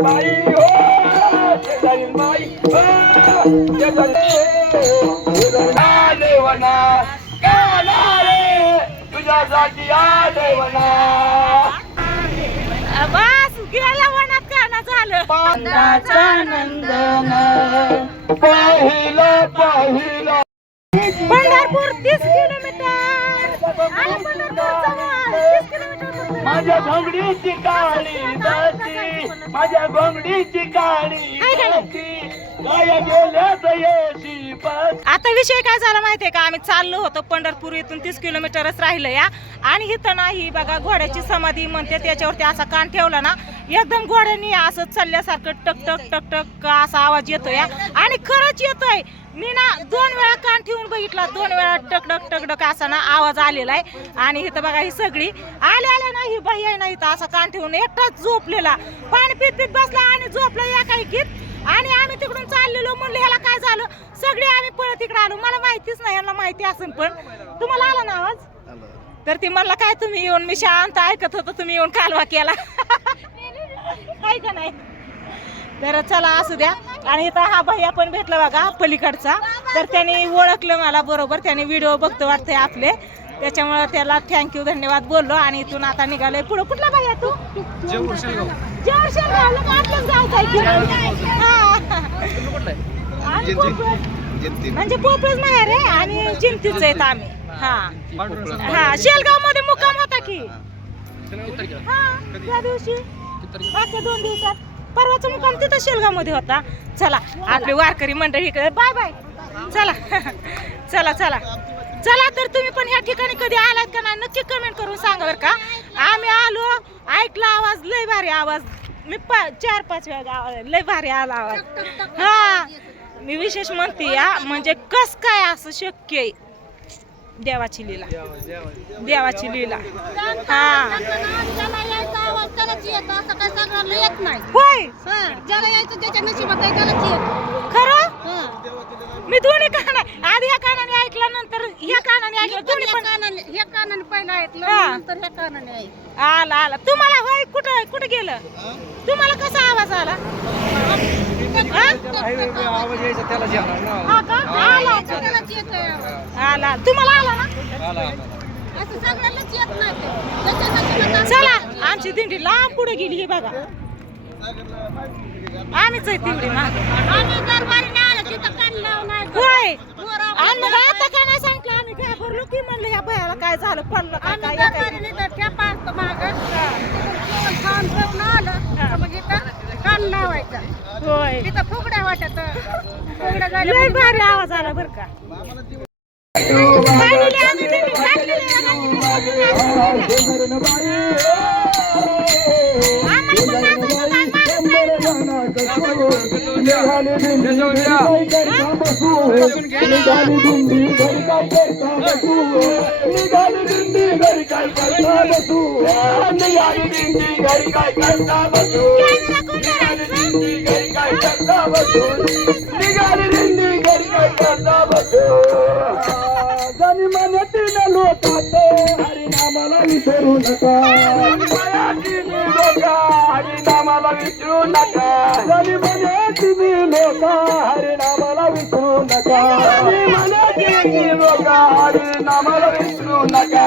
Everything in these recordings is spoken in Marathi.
बाई हो शेजारीन बाई देवना काना रे तुझ्यासाठी देवना बस गेल्या वनात गाणं झालं पांडाचा नंदन पाहिलं पाहिलं पंढरपूर 30 किलोमीटर आणि पंढरपूरचं गाव 30 किलोमीटर माझ्या घोंगडीची काळी दासी माझ्या घोंगडीची काळी दासी गाया गेल्यात येशी बस. आता विषय काय झाला माहितीये का आम्ही चाललो होतो पंढरपूर इथून 30 किलोमीटरच राहिलं या आणि इथं नाही बघा घोड्याची समाधी म्हणते त्याच्यावरती असा कान ठेवला ना एकदम घोड्यानी असं चालल्यासारखं टक टक टक टक असा आवाज येतोय आणि खरंच येतोय. मी ना 2 वेळा कान ठेवून बघितला 2 वेळा टकडक टकडक असा ना आवाज आलेला आहे आणि इथं बघा ही सगळी आल्या नाही बाई आहे ना इथं असा कान ठेवून एकटाच झोपलेला पाणी पित पित बसला आणि झोपला या काही गीत आणि आम्ही तिकडून चाललेलो म्हणलं ह्याला काय झालं सगळे आम्ही पळत इकडे आलो मला माहितीच नाही यांना माहिती असेल पण तुम्हाला आला ना आवाज तर ती म्हणला काय तुम्ही येऊन मी शांत ऐकत होतो तुम्ही येऊन कालवा केला काय का नाही तर चला असू द्या. आणि इथं हा भैया पण भेटला बघा पलीकडचा तर त्याने ओळखलं मला बरोबर त्याने व्हिडिओ बघतो वाटतंय आपले त्याच्यामुळे त्याला थँक्यू धन्यवाद बोललो आणि इथून आता निघालोय पुढे. कुठला भैया तू म्हणजे पोपळच माहेर आहे आणि चिंतीच आहेत आम्ही. हा शेलगाव मध्ये मुक्काम होता की त्या दिवशी मागच्या 2 दिवसात परवाचा मुक्काम तिथं शेलगाव मध्ये होता. चला आपली वारकरी मंडळी बाय बाय चला चला चला चला. तर तुम्ही पण ह्या ठिकाणी कधी आलात का नाही नक्की कमेंट करून सांगा बरं का. आम्ही आलो ऐकला आवाज लय भारी आवाज मी 4-5 वेळा आवाज लय भारी आला आवाज. हा मी विशेष म्हणते या म्हणजे कस काय असं शक्य आहे देवाची लीला देवाची लीला. हा होय ज्याला यायचं त्याच्या नशिबात आहे त्यालाच येत खरं. मी दोन्ही काना आधी ह्या कानाने ऐकलं नंतर ह्या कानाने ऐकलं दोन्ही पण कानाने ह्या कानाने पहिला ऐकलं नंतर ह्या कानाने ऐकलं. आला आला तुम्हाला होय कुठं कुठं गेलं तुम्हाला कसा आवाज आला आवाज यायचा त्याला हा का आला त्यालाच येतोय आवाज. आला तुम्हाला आला ना असं सगळ्यालाच येत नाही ते. त्याच्या नशिबात चला आमची दिंडी लांब पुढे गेली हे बघा आम्हीच आहे दिंडी मागे आम्ही दरबारीने आलो तिथं कान लावणार होय आणि मग आता का नाही सांगितलं आम्ही काय भरलो की म्हणलं या भयाला काय झालं पडलं काय आम्ही काय दरबारीने तर त्या पाहतो मागं खाऊन ठेवून आलं मग इथं कान लावायचा होय तिथं फुगड्या वाटत फुगड्या झाल्या लय भारी आवाज आला बरं का. Finally आम्ही दिंडी काढलेली आहे. जनी मनतील लोकात हरिनामाला विसरू नका हरिनामाला विसरू नका जनी मनतील लोक हरिनामाला विसरू नका मनतील लोक हरिनामाला विसरू नका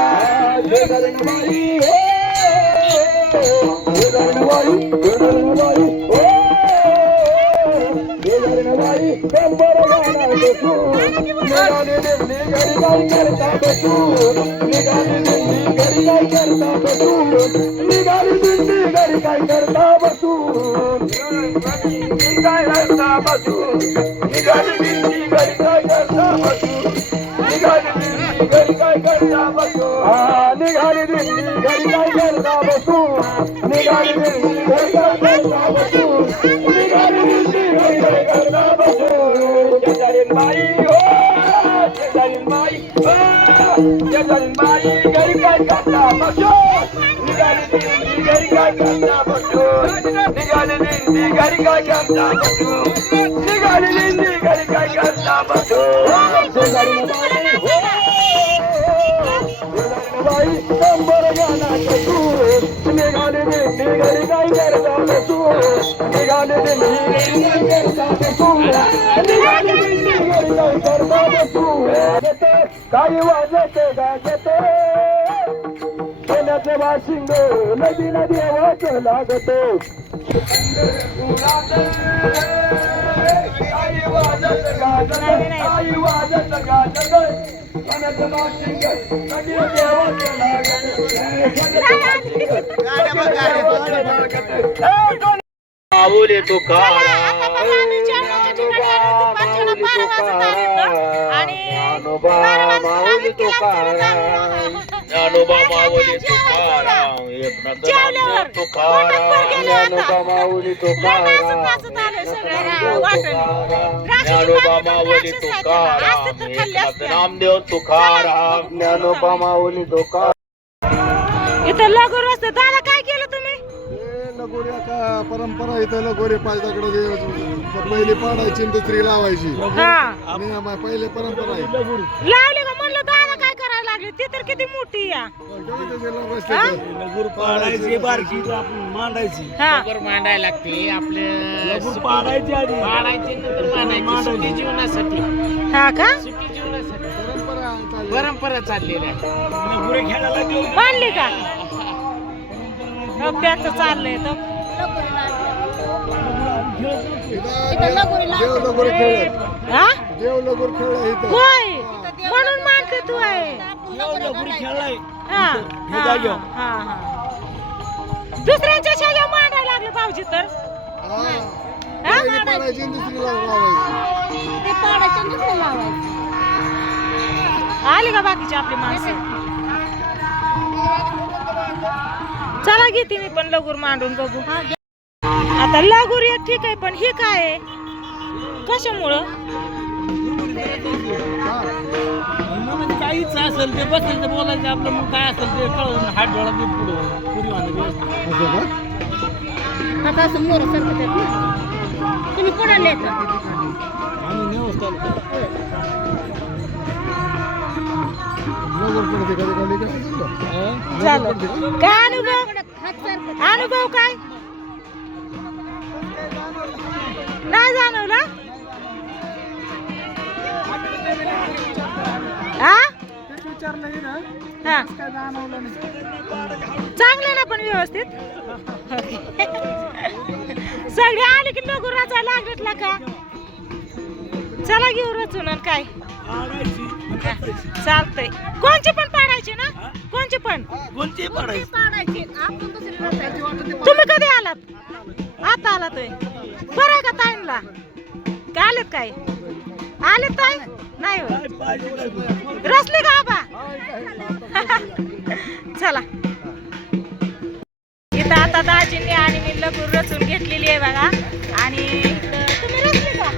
बसू निघाले दिंडी बसू निघाले दिंडी लवकर बसू काही वाजते गाजते सोन्याचे वाशिंग नदीला देवाचं लागतो आई वाजत गाजत आई वाजत गाजत सोन्याचं वाशिंग नदीला देवाचं लागतो माऊली तुकाराम माऊली तुकाराम ज्ञानोबा माऊली तुकाराम ज्ञानोबा माऊली तुकाराम ज्ञानोबा माऊली तुकाराम नामदेव तुकाराम ज्ञानोबा माऊली तुकाराम इथं लगोर असते दादा काय केलं तुम्ही लगोऱ्या का परंपरा इथं लगोरे पाचदाकडे पहिली पाडायची आणि दुसरी लावायची नियम आहे पहिले परंपरा आहे लावली का म्हणलं दादा काय करायला लागले ती तर किती मोठी या लगूर पाडायची बारकी आपण मांडायची लगोर मांडायला लागते आपले लगूर पाडायची आधी पाडायची नंतर मांडायची सुखी जीवनासाठी हा का सुखी जीवनासाठी परंपरा चाललेली आहे लगोरे खेळायला घेऊन मानली का त्याच चाललंय तर देव लगोरे खेळत हा देव लगोर खेळ इथं होय म्हणून मानते तू आहे लगोरी खेळलाय हा हा, हा, हा. दुसऱ्यांच्या शेजारी मांडायला लागलं भाऊजी तर पहिली पाडायची आणि दुसरी लावायची ते पाडायचं दुसरं लावायचं आली का बाकीची आपली माणसं चला घेते मी पण लगूर मांडून बघू आता लगूर एक ठीक आहे पण हे काय आहे कशामुळं म्हणजे काहीच असेल ते बसायचं बोलायचं आपलं मग काय असेल ते कळून हात डोळा दूध पुढं पुरी व्यवस्थित आता असं मोर सरकत आहेत ना तुम्ही कोणाला येता आम्ही नेवस्ताला लगोर पडते कधी कधी काय झालं काय अनुभव हात सरकत अनुभव काय नाही जाणवला हा हा चांगलं ना पण व्यवस्थित सगळे आले की नको रचायला लागत का चला घेऊ रचून आणि काय चालतंय कोणची पण पाडायची ना कोणची पण कोणती पाडायची पाडायची आपण दुसरी रचायची तुम्ही कधी आलात आता आलात बरं आहे का ताईंला काय आलेत काय आलेत ताई नाही होय रसले का आबा चला इथं आता दाजींनी आणि मी लगूर रचून घेतलेली आहे बघा आणि तुम्ही रचले का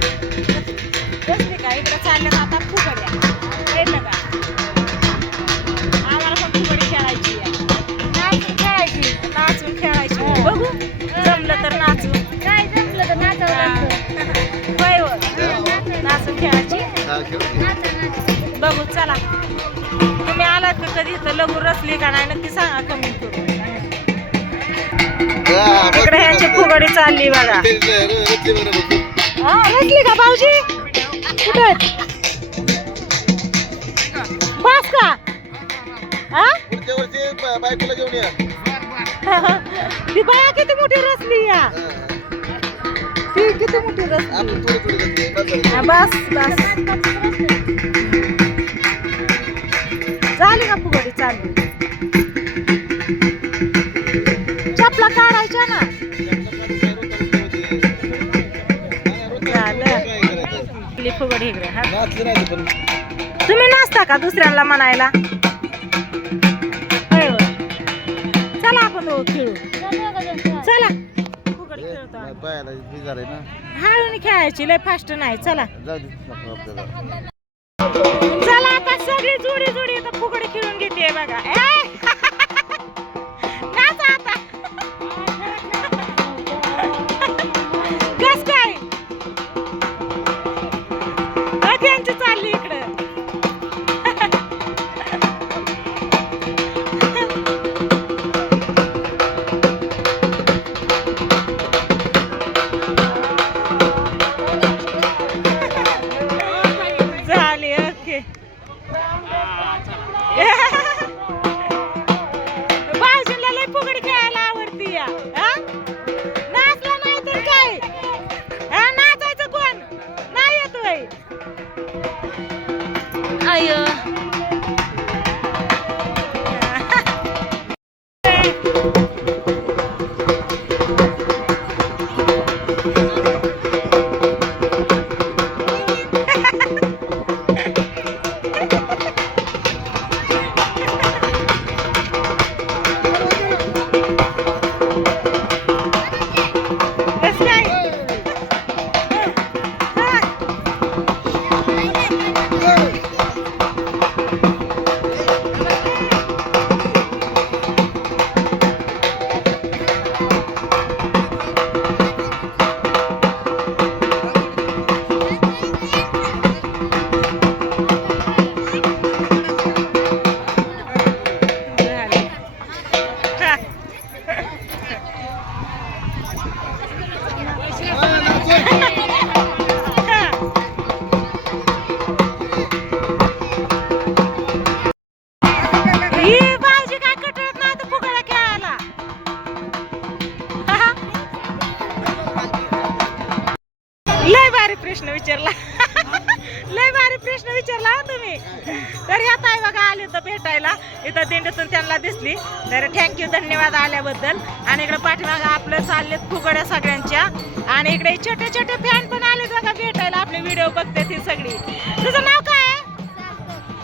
रचले का इकडे चालल्यात आता फुगड्या कळलं का आम्हाला पण फुगडी खेळायची आहे नाचून खेळायची बघू जमलं तर नाचू काय जमलं तर नाचावं होय नाचून खेळायची बघू चला तुम्ही आलात का कधी तर लगू रचली का नाही नक्की सांगा कमेंट करून इकडे ह्यांची फुगडी चालली बघा रचली का भाऊजी कुठे बस का हा बायकोला घेऊन या ती बाया किती मोठी रचली या ती किती मोठी रचली बस बस झाली का फुगडी चालली चपला काढायच्या ना फुगडी इकडे हा तुम्ही नाचता का दुसऱ्यांना म्हणायला चला आपण खेळू चला फुगडी खेळतो हळून खेळायची लय फास्ट नाही चला चला आता सगळी जोडी जोडी आता फुगडी खेळून घेते बघा नाचा आता कस काय त्यांची चालली इकडं भारी प्रश्न विचारला. लय भारी प्रश्न विचारला हो तुम्ही. तर या ताई बघा आले तर भेटायला इथं दिंडीतून त्यांना दिसली. तर थँक्यू, धन्यवाद आल्याबद्दल. आणि इकडे पाठीमागं आपलं चाललेत फुगड्या सगळ्यांच्या. आणि इकडे छोटे छोटे फॅन पण आले बघा भेटायला, आपले व्हिडिओ बघते ती सगळी. तुझं नाव काय आहे?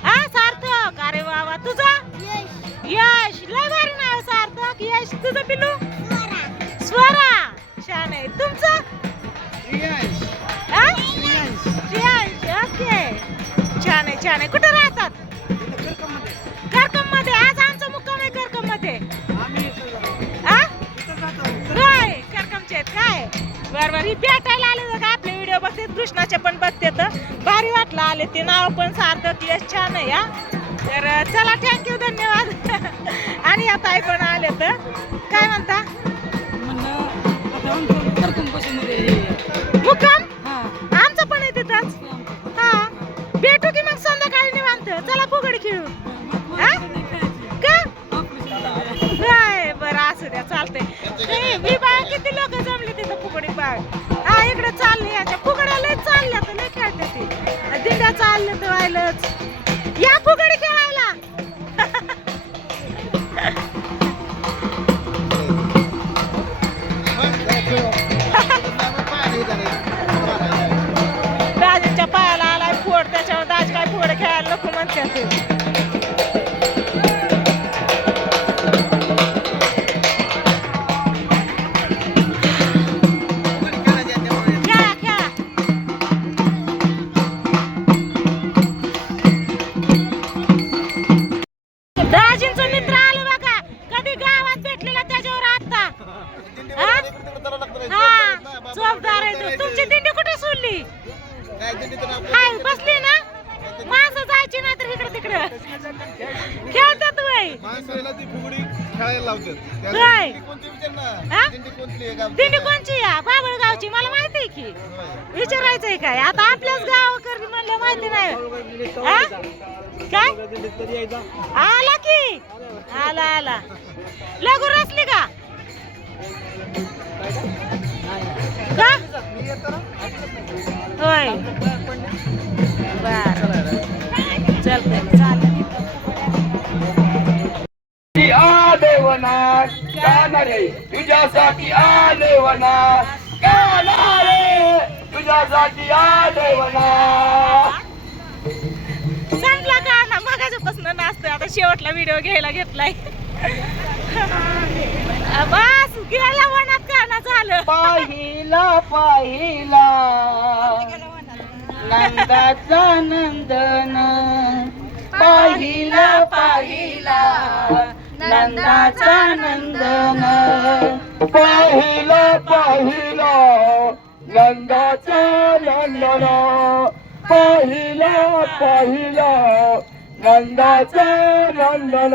हा, सार्थक. अरे वा वा. तुझं? यश. लय भारी नाव सार्थक, यश. तुझं पिलू? स्वरा. छान आहे. तुमचं? ओके. छान आहे, छान आहे. कुठे राहतात? करकम मध्ये. आज आमचा मुक्काम आहे करकम मध्ये. होय, करकमचे आहेत काय? बरं बरं. ही भेटायला आले बघा, आपले व्हिडिओ बघते, कृष्णाचे पण बघते. तर भारी वाटलं आले ते. नाव पण सार्थक, यश. छान आहे या. तर चला, थँक्यू, धन्यवाद. आणि या ताई पण आले. तर काय म्हणता? मुक्काम आमचं पण आहे तिथंच. हा, भेटू की मग संध्याकाळी निवांत. चला फुगडी खेळू. का बरं, असू द्या, चालतंय. मी बाळ किती लोक जमले तिथं फुगडी बाळ. हा, इकडे चालले याच्या फुगड्या लय चालल्या तर लय खेळते ती. दिंड्या चालल्या तर व्हायलाच. या फुगडी खेळायला. दाजीच्या पायाला आलाय फोड, त्याच्यावर दाजी काय फोड खेळायला नको म्हणते ते. खेळा खेळा. दाजींचं मित्र आलं बघा, कधी गावात भेटलेला त्याच्यावर आता. हा, चोपदार आहे तो. तुमची दिंडी कुठे सोडली? हाय, बसली ना. माणसं जायची नाही तर इकडे तिकडे खेळतात वय. ती फुगडी खेळायला लावतात. होय. हा? दिंडी कोणची या? बाबळगावची. मला माहिती आहे की. विचारायचंय काय आता? आपल्याच गावाकडे म्हणलं माहिती नाही. हा? काय आला की? आला आला. लगू रचली का? का? होय. बर, चालतंय. आलेवना गाना रे तुझ्यासाठी आलेवना. गाना रे तुझ्यासाठी आलेवना. सांगला का ना मगाच्यापासून नाचतोय. आता शेवटला व्हिडिओ घ्यायला घेतलाय. बस गेला वनात गाणं झालं. पाहिला पाहिला नंदाचा नंदन. पाहिला पाहिला नंदाचा नंदन. पाहिला पाहिला नंदाचा नंदन. पाहिला पाहिला नंदाचा नंदन.